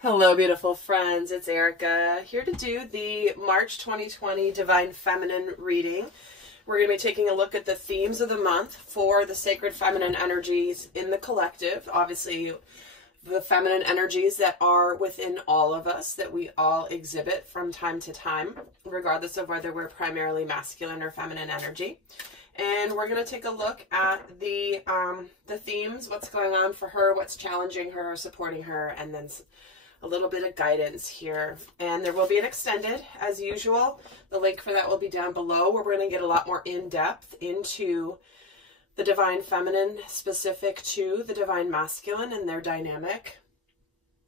Hello, beautiful friends. It's Erika here to do the March 2020 Divine Feminine reading. We're going to be taking a look at the themes of the month for the sacred feminine energies in the collective. Obviously, the feminine energies that are within all of us, that we all exhibit from time to time, regardless of whether we're primarily masculine or feminine energy. And we're going to take a look at the themes, what's going on for her, what's challenging her, supporting her, and then a little bit of guidance here. And there will be an extended, as usual. The link for that will be down below, where we're going to get a lot more in-depth into the divine feminine specific to the divine masculine and their dynamic.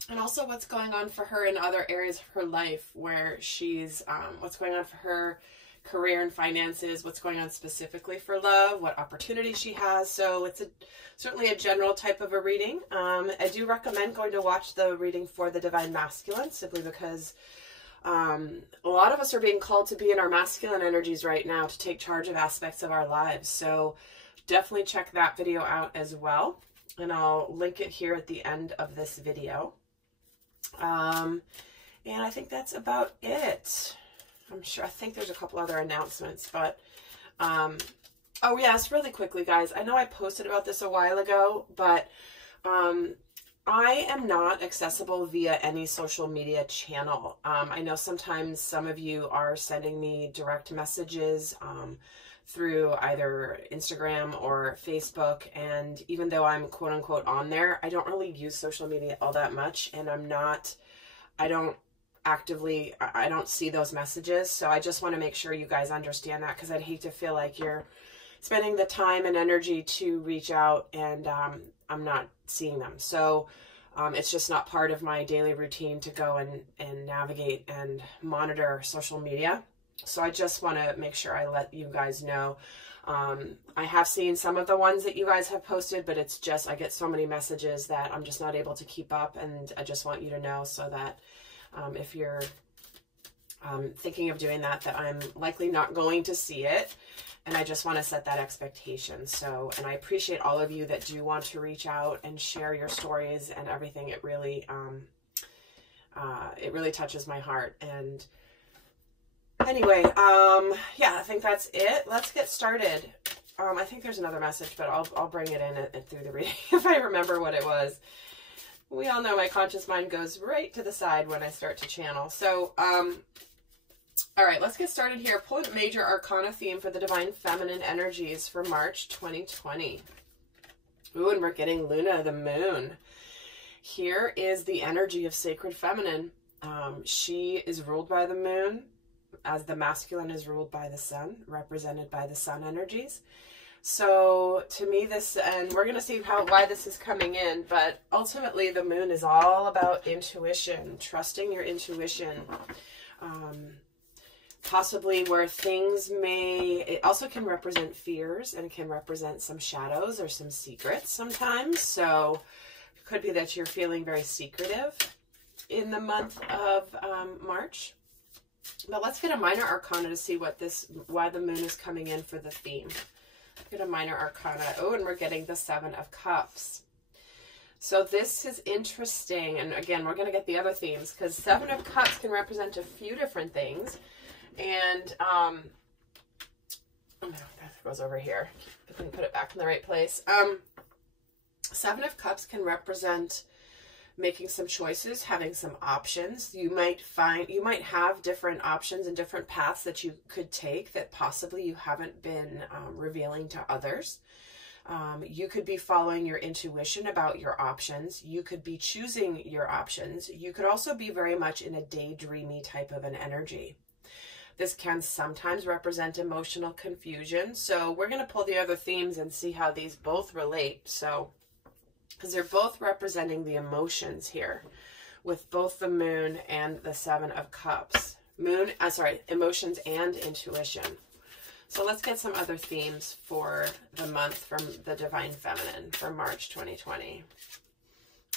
And also what's going on for her in other areas of her life where she's, what's going on for her career and finances, what's going on specifically for love, what opportunities she has. So it's certainly a general type of a reading. I do recommend going to watch the reading for the divine masculine, simply because a lot of us are being called to be in our masculine energies right now, to take charge of aspects of our lives. So definitely check that video out as well, and I'll link it here at the end of this video. And I think that's about it. I think there's a couple other announcements, but, oh yes, really quickly, guys. I know I posted about this a while ago, but, I am not accessible via any social media channel. I know sometimes some of you are sending me direct messages, through either Instagram or Facebook, and even though I'm quote unquote on there, I don't really use social media all that much, and I don't see those messages. So I just want to make sure you guys understand that, because I'd hate to feel like you're spending the time and energy to reach out and I'm not seeing them. So it's just not part of my daily routine to go and navigate and monitor social media. So I just want to make sure I let you guys know. I have seen some of the ones that you guys have posted, but it's just, I get so many messages that I'm just not able to keep up, and I just want you to know, so that if you're thinking of doing that I'm likely not going to see it, and I just want to set that expectation. So, and I appreciate all of you that do want to reach out and share your stories and everything. It really touches my heart. And anyway, yeah, I think that's it. Let's get started. I think there's another message, but I'll bring it in through the reading if I remember what it was. We all know my conscious mind goes right to the side when I start to channel. So, all right, let's get started here. Pull a major Arcana theme for the divine feminine energies for March 2020. Ooh, and we're getting Luna, the moon. Here is the energy of sacred feminine. She is ruled by the moon, as the masculine is ruled by the sun, represented by the sun energies. So to me, this, and we're going to see why this is coming in, but ultimately the moon is all about intuition, trusting your intuition, possibly where things it also can represent fears, and it can represent some shadows or some secrets sometimes. So it could be that you're feeling very secretive in the month of March. But let's get a minor arcana to see why the moon is coming in for the theme. Get a minor arcana. Oh, and we're getting the Seven of Cups. So this is interesting. And again, we're going to get the other themes, because Seven of Cups can represent a few different things. And, oh no, that goes over here. I couldn't put it back in the right place. Seven of Cups can represent making some choices, having some options. You might have different options and different paths that you could take that possibly you haven't been revealing to others. You could be following your intuition about your options. You could be choosing your options. You could also be very much in a daydreamy type of an energy. This can sometimes represent emotional confusion. So we're going to pull the other themes and see how these both relate. So, because they're both representing the emotions here, with both the moon and the Seven of Cups. Emotions and intuition. So let's get some other themes for the month from the divine feminine for March 2020.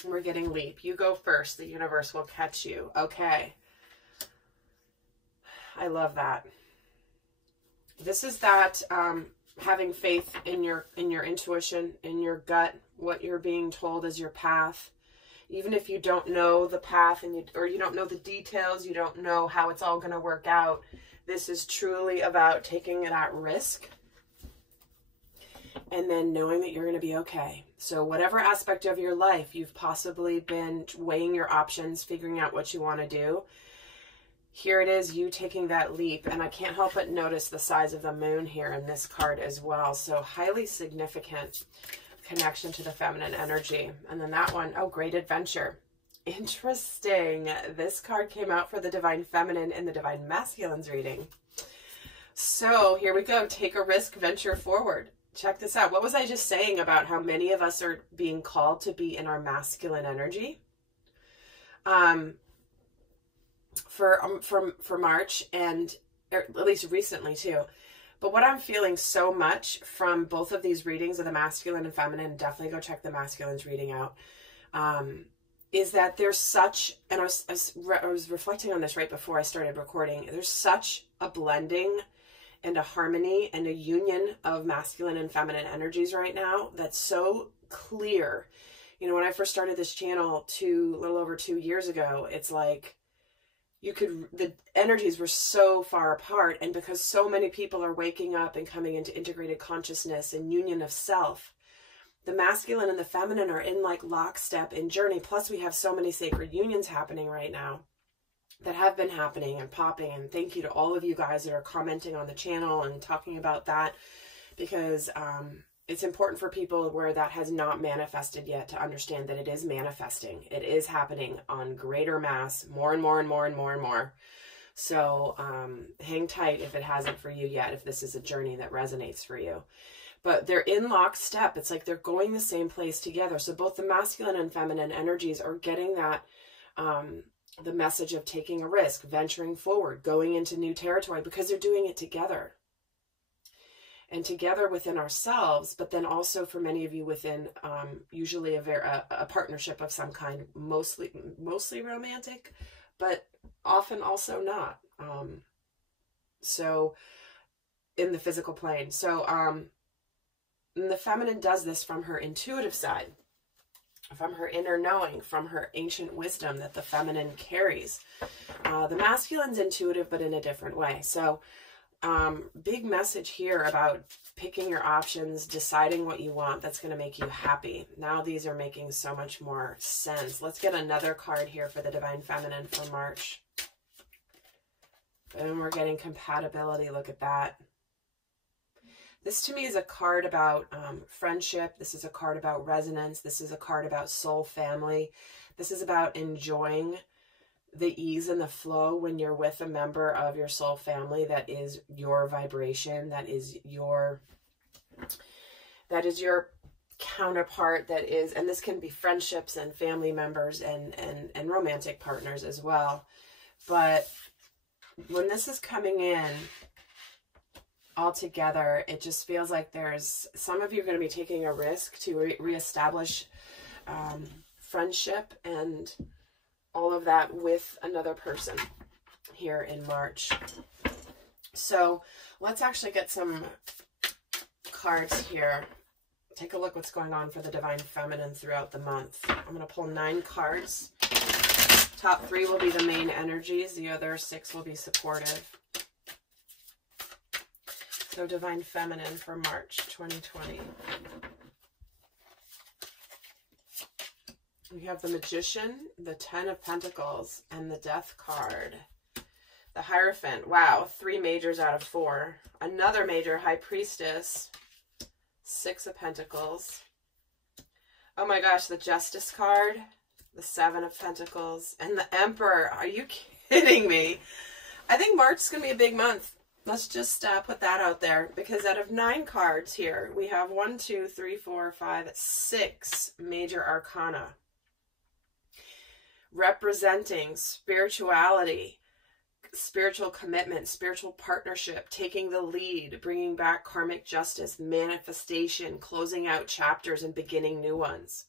We're getting Leap. You go first. The universe will catch you. Okay. I love that. This is that having faith in your intuition, in your gut, what you're being told is your path. Even if you don't know the path or you don't know the details, you don't know how it's all going to work out, this is truly about taking that risk and then knowing that you're going to be okay. So whatever aspect of your life you've possibly been weighing your options, figuring out what you want to do, here it is, you taking that leap. And I can't help but notice the size of the moon here in this card as well. So highly significant connection to the feminine energy. And then that one, oh, great adventure. Interesting. This card came out for the Divine Feminine and the Divine Masculine's reading. So here we go. Take a risk, venture forward. Check this out. What was I just saying about how many of us are being called to be in our masculine energy? For March, and at least recently too. But what I'm feeling so much from both of these readings of the masculine and feminine, definitely go check the masculine's reading out, is that there's such, and I was reflecting on this right before I started recording, there's such a blending and a harmony and a union of masculine and feminine energies right now that's so clear. You know, when I first started this channel a little over 2 years ago, it's like the energies were so far apart, and because so many people are waking up and coming into integrated consciousness and union of self, the masculine and the feminine are in like lockstep in journey. Plus we have so many sacred unions happening right now that have been happening and popping. And thank you to all of you guys that are commenting on the channel and talking about that, because it's important for people where that has not manifested yet to understand that it is manifesting. It is happening on greater mass, more and more and more and more and more. So hang tight if it hasn't for you yet, if this is a journey that resonates for you. But they're in lockstep. It's like they're going the same place together. So both the masculine and feminine energies are getting that, the message of taking a risk, venturing forward, going into new territory, because they're doing it together. And together within ourselves, but then also for many of you within usually a partnership of some kind, mostly romantic, but often also not. So in the physical plane. So and the feminine does this from her intuitive side, from her inner knowing, from her ancient wisdom that the feminine carries. The masculine's intuitive, but in a different way. So big message here about picking your options, deciding what you want that's going to make you happy. Now these are making so much more sense. Let's get another card here for the Divine Feminine for March. And we're getting compatibility. Look at that. This to me is a card about friendship. This is a card about resonance. This is a card about soul family. This is about enjoying the ease and the flow when you're with a member of your soul family that is your vibration, that is your counterpart, that is, and this can be friendships and family members and romantic partners as well. But when this is coming in all together, it just feels like there's some of you are going to be taking a risk to reestablish friendship and all of that with another person here in March. So let's actually get some cards here. Take a look what's going on for the Divine Feminine throughout the month. I'm going to pull 9 cards. Top 3 will be the main energies. The other 6 will be supportive. So Divine Feminine for March 2020. We have the Magician, the 10 of Pentacles, and the Death card. The Hierophant. Wow, 3 majors out of 4. Another major, High Priestess. 6 of Pentacles. Oh my gosh, the Justice card. The 7 of Pentacles. And the Emperor. Are you kidding me? I think March is going to be a big month. Let's just put that out there, because out of 9 cards here, we have 1, 2, 3, 4, 5, 6 major arcana representing spirituality, spiritual commitment, spiritual partnership, taking the lead, bringing back karmic justice, manifestation, closing out chapters and beginning new ones.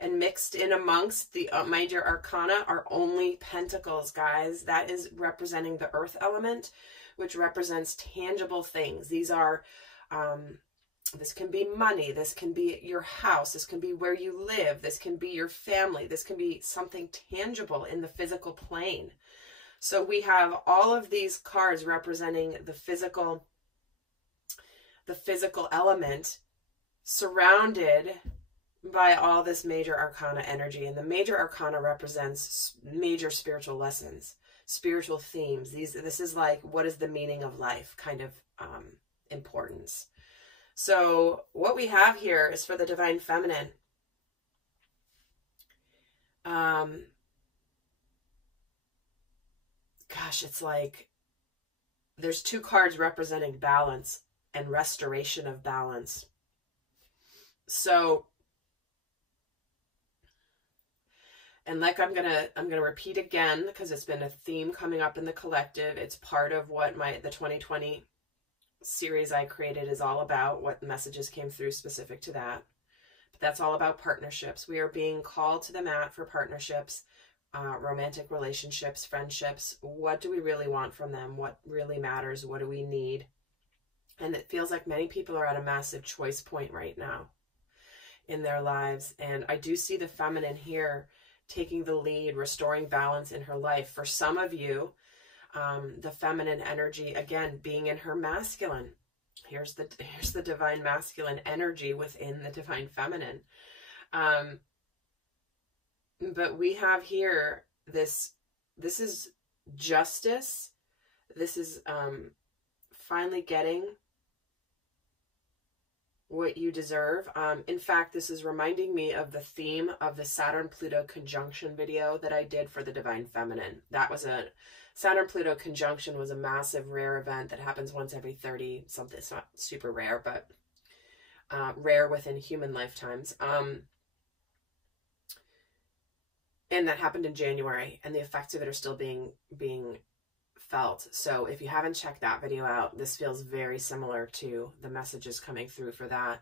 And mixed in amongst the major arcana are only pentacles, guys. That is representing the earth element, which represents tangible things. These are This can be money. This can be your house. This can be where you live. This can be your family. This can be something tangible in the physical plane. So we have all of these cards representing the physical element surrounded by all this major arcana energy. And the major arcana represents major spiritual lessons, spiritual themes. This is like, what is the meaning of life kind of importance. So what we have here is for the divine feminine. Gosh, it's like there's two cards representing balance and restoration of balance. So, and like I'm gonna repeat again, because it's been a theme coming up in the collective. It's part of what the 2020 series I created is all about, what messages came through specific to that. But that's all about partnerships. We are being called to the mat for partnerships, romantic relationships, friendships. What do we really want from them? What really matters? What do we need? And it feels like many people are at a massive choice point right now in their lives. And I do see the feminine here taking the lead, restoring balance in her life. For some of you, the feminine energy, again, being in her masculine. Here's the divine masculine energy within the divine feminine. But we have here this is justice. This is finally getting what you deserve. In fact, this is reminding me of the theme of the Saturn-Pluto conjunction video that I did for the divine feminine. That was Saturn-Pluto conjunction was a massive, rare event that happens once every 30 something. It's not super rare, but rare within human lifetimes. And that happened in January, and the effects of it are still being felt. So if you haven't checked that video out, this feels very similar to the messages coming through for that.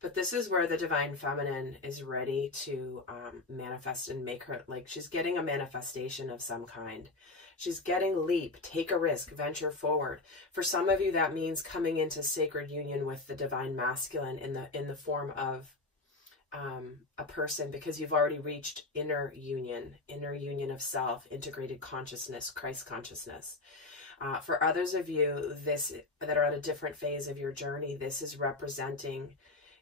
But this is where the divine feminine is ready to manifest and make her, like, she's getting a manifestation of some kind. She's getting leap, take a risk, venture forward. For some of you, that means coming into sacred union with the divine masculine in the form of a person, because you've already reached inner union of self, integrated consciousness, Christ consciousness. For others of you that are at a different phase of your journey, this is representing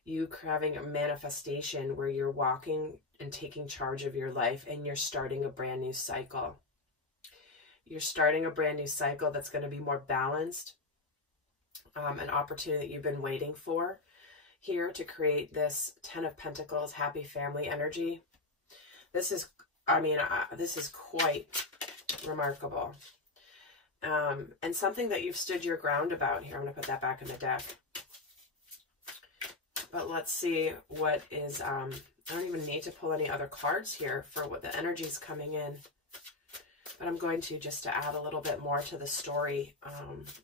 you having a manifestation where you're walking and taking charge of your life, and you're starting a brand new cycle. You're starting a brand new cycle that's going to be more balanced, an opportunity that you've been waiting for here to create this 10 of Pentacles, happy family energy. This is, this is quite remarkable. And something that you've stood your ground about here. I'm going to put that back in the deck. But let's see what is, I don't even need to pull any other cards here for what the energy is coming in. But I'm going to, just to add a little bit more to the story.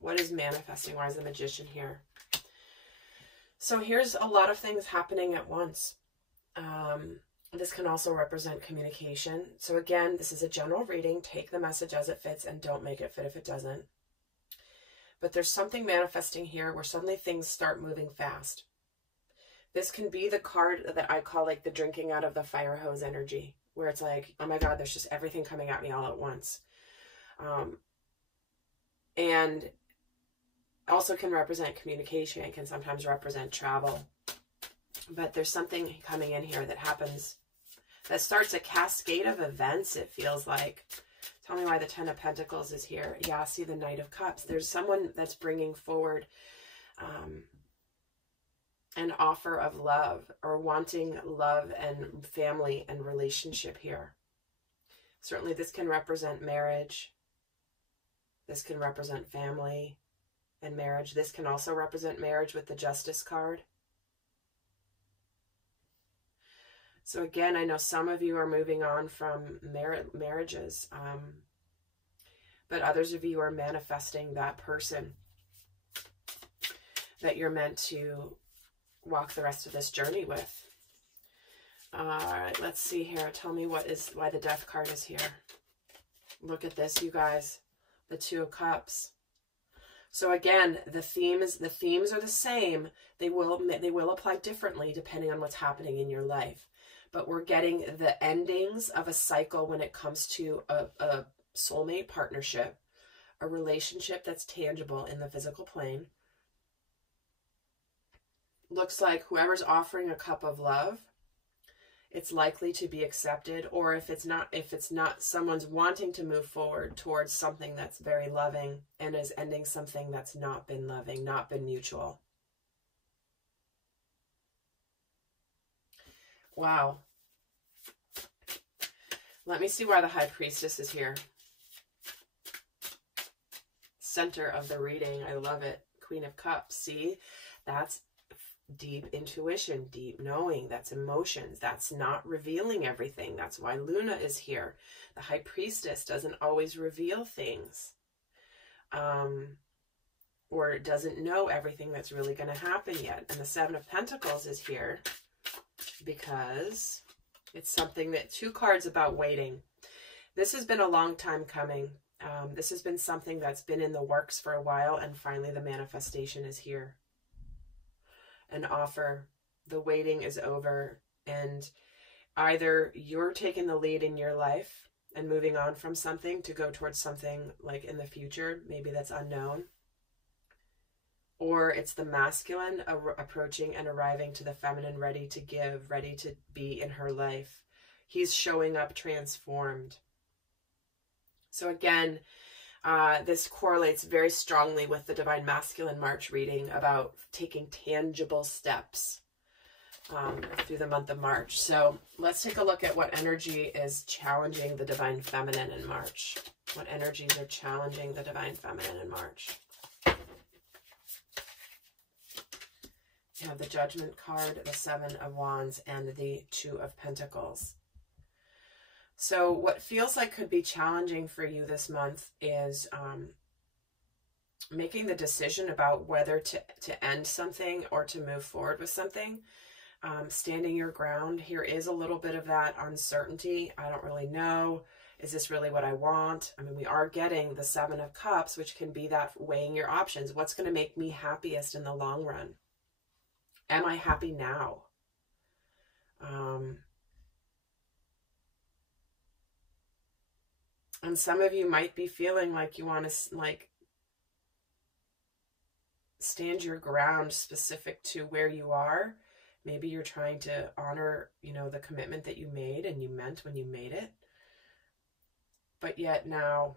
What is manifesting? Why is the Magician here? So here's a lot of things happening at once. This can also represent communication. So again, this is a general reading. Take the message as it fits and don't make it fit if it doesn't. But there's something manifesting here where suddenly things start moving fast. This can be the card that I call like the drinking out of the fire hose energy, where it's like, oh my God, there's just everything coming at me all at once. And also can represent communication. It can sometimes represent travel. But there's something coming in here that happens, that starts a cascade of events, it feels like. Tell me why the 10 of Pentacles is here. Yeah, see the Knight of Cups. There's someone that's bringing forward an offer of love, or wanting love and family and relationship here. Certainly this can represent marriage. This can represent family and marriage. This can also represent marriage with the Justice card. So again, I know some of you are moving on from marriages, but others of you are manifesting that person that you're meant to walk the rest of this journey with. All right, let's see here. Tell me why the Death card is here. Look at this, you guys. The 2 of Cups. So again, the themes are the same. They will apply differently depending on what's happening in your life. But we're getting the endings of a cycle when it comes to a soulmate partnership, a relationship that's tangible in the physical plane. Looks like whoever's offering a cup of love, it's likely to be accepted, or if it's not, someone's wanting to move forward towards something that's very loving and is ending something that's not been loving, not been mutual. Wow. Let me see why the High Priestess is here. Center of the reading. I love it. Queen of Cups. See, that's deep intuition, deep knowing. That's emotions. That's not revealing everything. That's why Luna is here. The High Priestess doesn't always reveal things, or doesn't know everything that's really going to happen yet. And the Seven of Pentacles is here because it's something that, 2 cards about waiting. This has been a long time coming. This has been something that's been in the works for a while, and finally the manifestation is here. An offer. The waiting is over, and either you're taking the lead in your life and moving on from something to go towards something like in the future, maybe that's unknown, or it's the masculine approaching and arriving to the feminine, ready to give, ready to be in her life. He's showing up transformed. So again, this correlates very strongly with the Divine Masculine March reading about taking tangible steps through the month of March. So let's take a look at what energy is challenging the Divine Feminine in March. What energies are challenging the Divine Feminine in March? You have the Judgment card, the Seven of Wands, and the Two of Pentacles. So what feels like could be challenging for you this month is making the decision about whether to end something or to move forward with something. Standing your ground. Here is a little bit of that uncertainty. I don't really know. Is this really what I want? I mean, we are getting the Seven of Cups, which can be that weighing your options. What's going to make me happiest in the long run? Am I happy now? And some of you might be feeling like you want to stand your ground specific to where you are. Maybe you're trying to honor, the commitment that you made and you meant when you made it. But yet now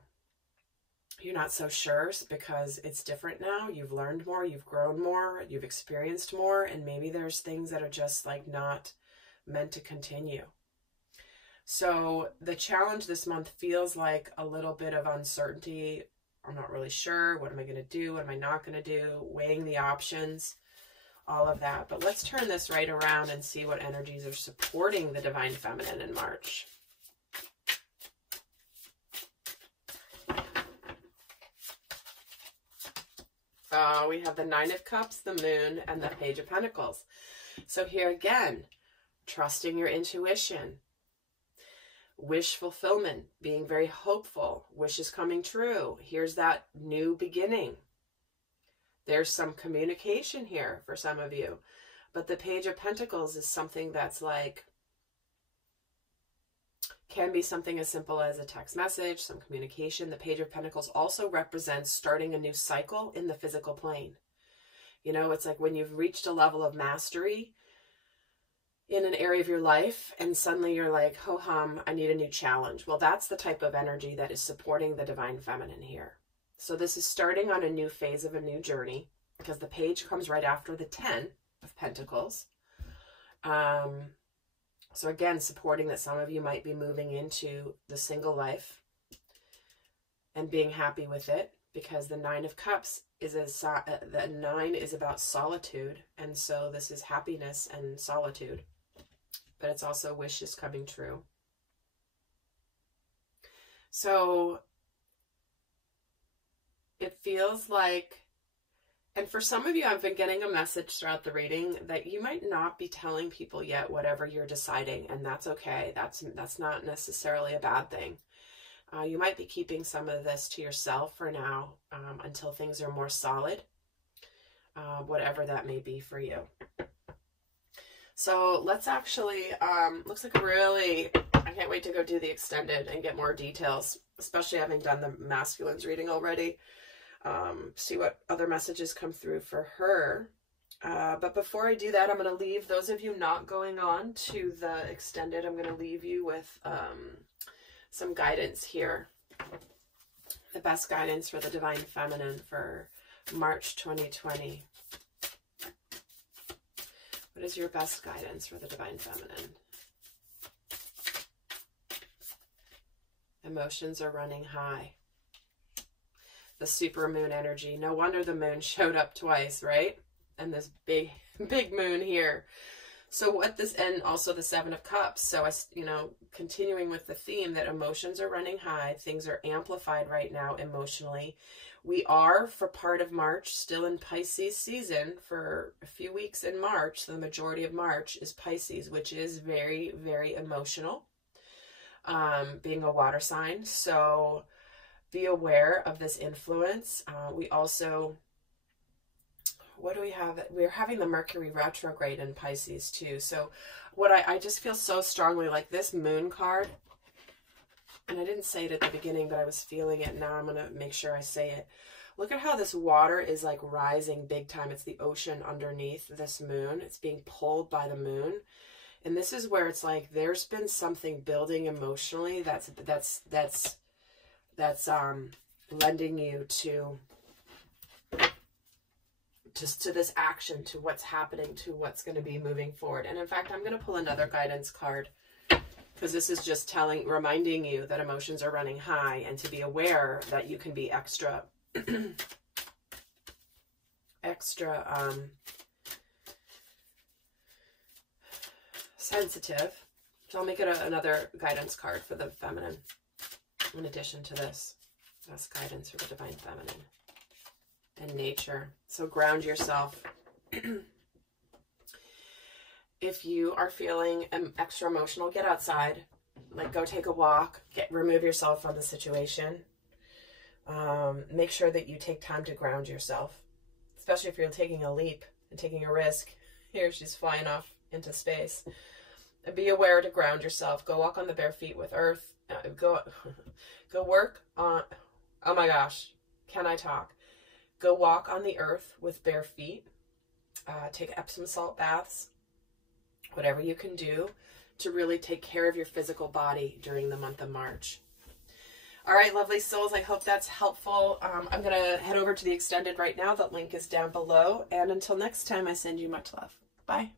you're not so sure because it's different now. You've learned more, you've grown more, you've experienced more, and maybe there's things that are just not meant to continue. So the challenge this month feels like a little bit of uncertainty. I'm not really sure. What am I going to do? What am I not going to do? Weighing the options, all of that. But let's turn this right around and see what energies are supporting the Divine Feminine in March. We have the Nine of Cups, the Moon, and the Page of Pentacles. So here again, trusting your intuition. Wish fulfillment, being very hopeful, wishes coming true. Here's that new beginning. There's some communication here for some of you. But the Page of Pentacles is something that's can be something as simple as a text message, some communication. The Page of Pentacles also represents starting a new cycle in the physical plane. It's like when you've reached a level of mastery in an area of your life, and suddenly you're like, ho-hum, I need a new challenge. Well, that's the type of energy that is supporting the Divine Feminine here. So this is starting on a new phase of a new journey, because the Page comes right after the 10 of Pentacles. So again, supporting that some of you might be moving into the single life and being happy with it, because the Nine of Cups is the 9 is about solitude, and so this is happiness and solitude. But it's also wishes coming true. So it feels like, and for some of you, I've been getting a message throughout the reading that you might not be telling people yet whatever you're deciding, and that's okay. That's not necessarily a bad thing. You might be keeping some of this to yourself for now until things are more solid, whatever that may be for you. So let's actually, looks like I can't wait to go do the extended and get more details, especially having done the masculines reading already. See what other messages come through for her. But before I do that, I'm going to leave those of you not going on to the extended, I'm going to leave you with some guidance here. The best guidance for the Divine Feminine for March 2020. What is your best guidance for the Divine Feminine? Emotions are running high. The super moon energy. No wonder the moon showed up twice, right? And this big moon here. So what this, and also the Seven of Cups. So continuing with the theme that emotions are running high. Things are amplified right now emotionally. We are, for part of March, still in Pisces season for a few weeks in March. So the majority of March is Pisces, which is very, very emotional, being a water sign. So be aware of this influence. We also, what do we have? We're having the Mercury retrograde in Pisces too. So what I just feel so strongly, like this moon card, and I didn't say it at the beginning, but I was feeling it. Now I'm going to make sure I say it. Look at how this water is like rising big time. It's the ocean underneath this moon. It's being pulled by the moon. And this is where it's like there's been something building emotionally that's lending you to this action, to what's happening, to what's going to be moving forward. And in fact, I'm going to pull another guidance card, because this is just reminding you that emotions are running high and to be aware that you can be extra sensitive. So I'll make it another guidance card for the feminine in addition to this. That's guidance for the Divine Feminine and nature. So ground yourself. If you are feeling extra emotional, get outside. Like, go take a walk. Remove yourself from the situation. Make sure that you take time to ground yourself, especially if you're taking a leap and taking a risk. Here, she's flying off into space. And be aware to ground yourself. Go walk on the bare feet with earth. Go work on, oh my gosh, can I talk? Go walk on the earth with bare feet. Take Epsom salt baths. Whatever you can do to really take care of your physical body during the month of March. All right, lovely souls, I hope that's helpful. I'm going to head over to the extended right now. The link is down below. And until next time, I send you much love. Bye.